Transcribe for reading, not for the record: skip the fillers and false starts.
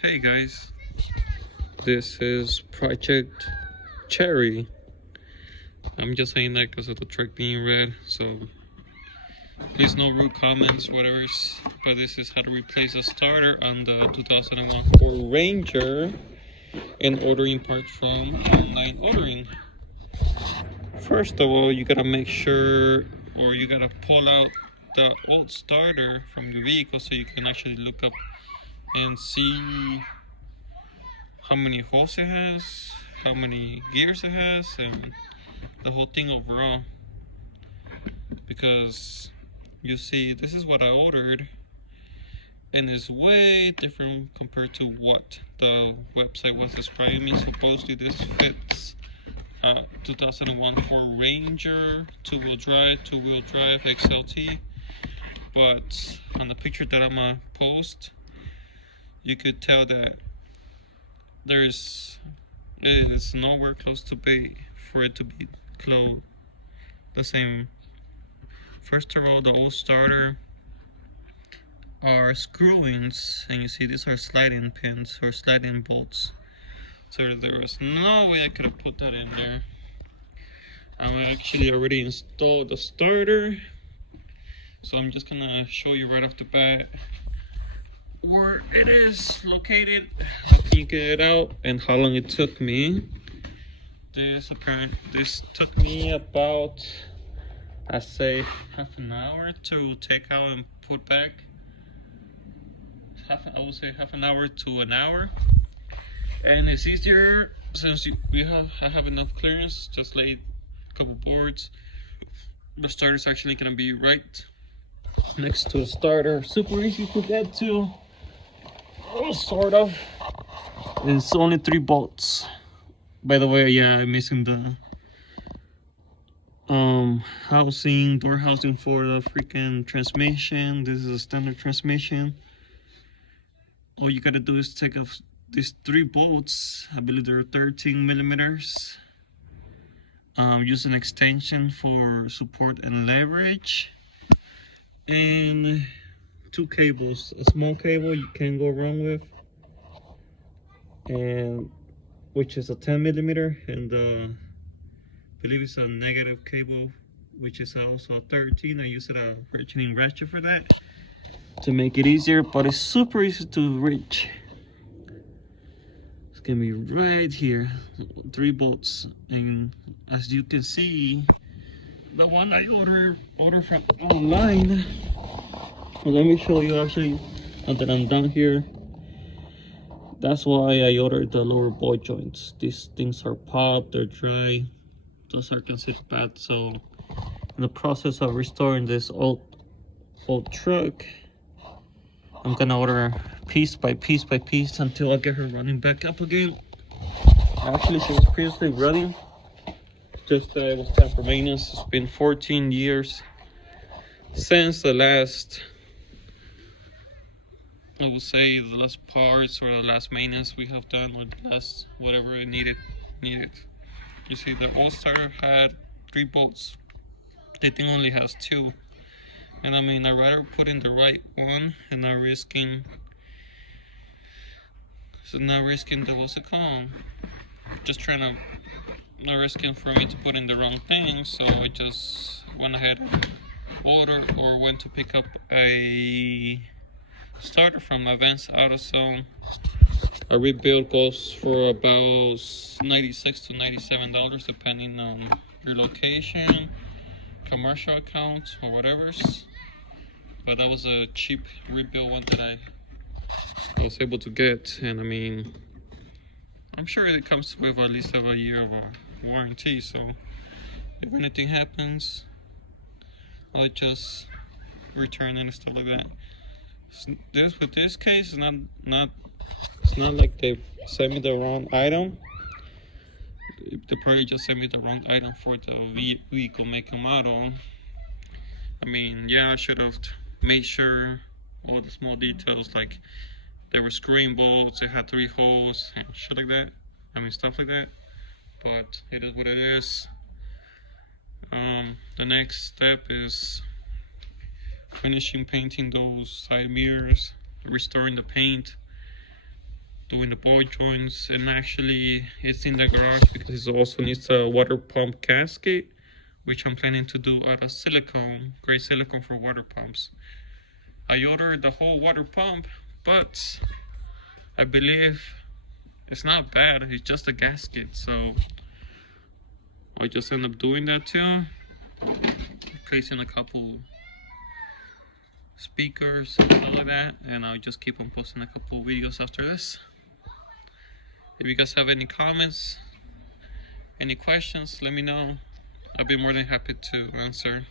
Hey guys, this is Project Cherry. I'm just saying that because of the truck being red, so please no rude comments, whatever. But this is how to replace a starter on the 2001 Ford Ranger and ordering parts from online ordering. First of all, you gotta make sure, or you gotta pull out the old starter from your vehicle so you can actually look up and see how many holes it has, how many gears it has, and the whole thing overall. Because you see, this is what I ordered, and it's way different compared to what the website was describing me. Supposedly this fits 2001 Ford Ranger, two-wheel drive XLT, but on the picture that I'm gonna post, you could tell that it is nowhere close to be for it to be close the same. First of all, the old starter are screw-ins, and you see these are sliding pins or sliding bolts, so there was no way I could have put that in there. I actually already installed the starter, so I'm just gonna show you right off the bat where it is located, how can you get it out, and how long it took me. This took me about, I say, half an hour to take out and put back. I would say half an hour to an hour, and it's easier since I have enough clearance. Just lay a couple boards. The starter's actually gonna be right next to the starter. Super easy to get to. Oh, sort of. It's only 3 bolts. By the way, yeah, I'm missing the door housing for the freaking transmission. This is a standard transmission. All you gotta do is take off these 3 bolts. I believe they're 13 millimeters. Use an extension for support and leverage, and 2 cables. A small cable you can't go wrong with, and which is a 10 millimeter, and I believe it's a negative cable, which is also a 13. I use a ratcheting ratchet for that to make it easier, but it's super easy to reach. It's gonna be right here, 3 bolts, and as you can see, the one I ordered from online. Well, let me show you actually now that I'm down here. That's why I ordered the lower ball joints. These things are popped, they're dry. Those are considered bad. So in the process of restoring this old truck, I'm gonna order piece by piece by piece until I get her running back up again. Actually, she was previously running, just that it was time for maintenance. It's been 14 years since the last, I would say, the last parts or the last maintenance we have done, or the last whatever it needed. You see, the old starter had 3 bolts. The thing only has 2, and I mean, I'd rather put in the right one and not risking the, what's it called, just trying to, not risking for me to put in the wrong thing. So I just went ahead and went to pick up a starter from Advanced AutoZone. A rebuild goes for about $96 to $97 depending on your location, commercial account, or whatever's. But that was a cheap rebuild one that I was able to get, and I mean, I'm sure it comes with at least a year of a warranty, so if anything happens, I'll just return it and stuff like that. With this case, it's not like they sent me the wrong item. They probably just sent me the wrong item for the vehicle make and model. I mean, yeah, I should have made sure all the small details, like there were screen bolts, it had 3 holes and shit like that. I mean, stuff like that. But it is what it is. The next step is finishing painting those side mirrors, restoring the paint, doing the ball joints, and actually it's in the garage because it also needs a water pump gasket, which I'm planning to do out of silicone, gray silicone for water pumps. I ordered the whole water pump, but I believe it's not bad, it's just a gasket, so I just end up doing that too, replacing a couple speakers and all of that, and I'll just keep on posting a couple videos after this. If you guys have any comments, any questions, let me know. I'll be more than happy to answer.